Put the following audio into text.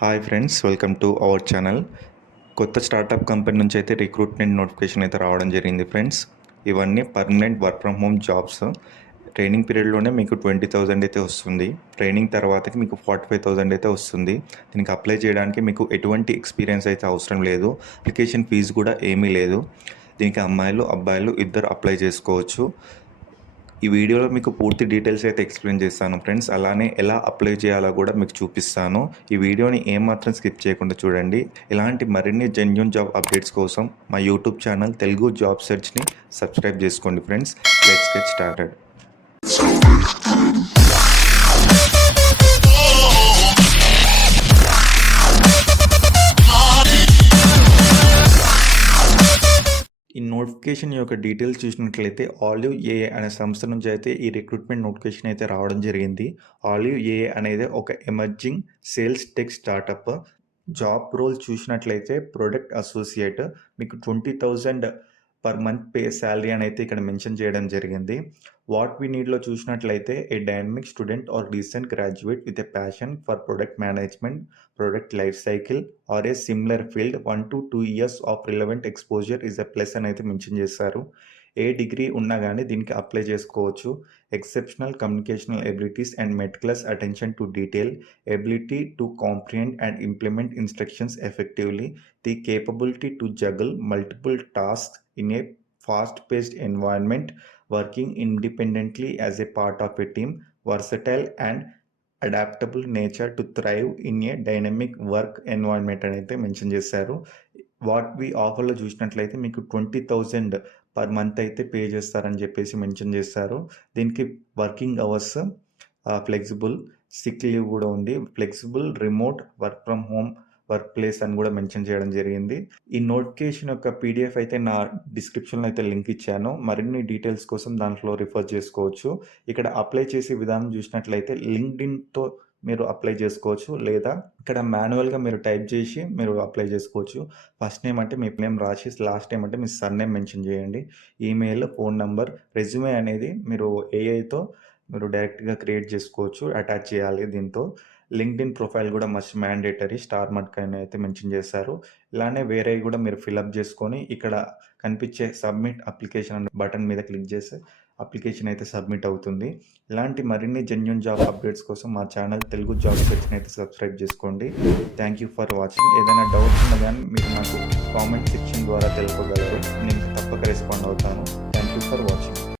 Hi friends, welcome to our channel. కొత్త startup company నుంచి అయితే రిక్రూట్మెంట్ నోటిఫికేషన్ అయితే రావడం జరిగింది ఫ్రెండ్స్. ఇవన్నీ permanent work from home jobs. Training పీరియడ్లోనే మీకు 20,000 అయితే వస్తుంది. ట్రైనింగ్ తర్వాతకి మీకు 45,000 అయితే వస్తుంది. దీనికి అప్లై చేయడానికి మీకు ఎటువంటి ఎక్స్పీరియన్స్ అయితే అవసరం లేదు. అప్లికేషన్ ఫీజు కూడా ఏమీ లేదు. దీనికి అమ్మాయిలు అబ్బాయిలు ఇద్దరు అప్లై చేసుకోవచ్చు. ఈ వీడియోలో మీకు పూర్తి డీటెయిల్స్ అయితే ఎక్స్ప్లెయిన్ చేస్తాను ఫ్రెండ్స్. అలానే ఎలా అప్లై చేయాలో కూడా మీకు చూపిస్తాను. ఈ వీడియోని ఏమాత్రం స్కిప్ చేయకుండా చూడండి. ఇలాంటి మరిన్ని జెన్యూన్ జాబ్ అప్డేట్స్ కోసం మా యూట్యూబ్ ఛానల్ తెలుగు జాబ్ సెర్చ్ని సబ్స్క్రైబ్ చేసుకోండి ఫ్రెండ్స్. Let's get started. ఈ నోటిఫికేషన్ యొక్క డీటెయిల్స్ చూసినట్లయితే ఆలివ్ ఏఏ అనే సంస్థ నుంచి అయితే ఈ రిక్రూట్మెంట్ నోటిఫికేషన్ అయితే రావడం జరిగింది. ఆలివ్ ఏఏ అనేది ఒక emerging sales tech startup. Job role చూసినట్లయితే ప్రొడక్ట్ అసోసియేట్. మీకు 20,000 పర్ మంత్ పే శాలరీ అని అయితే ఇక్కడ మెన్షన్ చేయడం జరిగింది. వాట్ వీ నీడ్లో చూసినట్లయితే a dynamic student or recent graduate with a passion for product management, product life cycle or a similar field 1 to 2 years of relevant exposure is a plus అని అయితే mention చేశారు. ఏ degree ఉన్నా కానీ దీనికి apply చేసుకోవచ్చు. Exceptional communicational abilities and meticulous attention to detail, ability to comprehend and implement instructions effectively, the capability to juggle multiple tasks in a fast-paced environment, working independently as a part of a team, versatile and adaptable nature to thrive in a dynamic work environment అని అయితే mention చేశారు. What we ఆఫర్లో చూసినట్లయితే మీకు 20,000 per month అయితే pay చేస్తారని చెప్పేసి mention చేస్తారు. దీనికి working hours flexible, sick leave కూడా ఉంది, flexible remote work from home work place అని కూడా మెన్షన్ చేయడం జరిగింది. ఈ నోటిఫికేషన్ యొక్క పీడిఎఫ్ అయితే నా డిస్క్రిప్షన్లో అయితే లింక్ ఇచ్చాను. మరిన్ని డీటెయిల్స్ కోసం దాంట్లో రిఫర్ చేసుకోవచ్చు. ఇక్కడ అప్లై చేసే విధానం చూసినట్లయితే లింక్డ్ఇన్తో మీరు అప్లై చేసుకోవచ్చు, లేదా ఇక్కడ మాన్యువల్గా మీరు టైప్ చేసి మీరు అప్లై చేసుకోవచ్చు. ఫస్ట్ నేమ్ అంటే మీ నేమ్ రాసి, లాస్ట్ నేమ్ అంటే మీ సర్ నేమ్ మెన్షన్ చేయండి. ఈమెయిల్, ఫోన్ నెంబర్, రెజ్యూమే అనేది మీరు ఏఐతో మీరు డైరెక్ట్గా క్రియేట్ చేసుకోవచ్చు, అటాచ్ చేయాలి. దీంతో లింక్డ్ఇన్ ప్రొఫైల్ కూడా మస్ట్ మ్యాండేటరీ, స్టార్ మార్క్ అని అయితే మెన్షన్ చేశారు. ఇలానే వేరే కూడా మీరు ఫిల్అప్ చేసుకొని ఇక్కడ కనిపించే సబ్మిట్ అప్లికేషన్ అనే బటన్ మీద క్లిక్ చేస్తే అప్లికేషన్ అయితే సబ్మిట్ అవుతుంది. ఇలాంటి మరిన్ని జెన్యూన్ జాబ్ అప్డేట్స్ కోసం మా ఛానల్ తెలుగు జాబ్ సెర్చ్ని అయితే సబ్స్క్రైబ్ చేసుకోండి. Thank you for watching. ఏదైనా డౌట్స్ ఉన్నా కానీ మీరు నాకు కామెంట్ సెక్షన్ ద్వారా తెలుపగలరు. నేను తప్పక రెస్పాండ్ అవుతాను. Thank you for watching.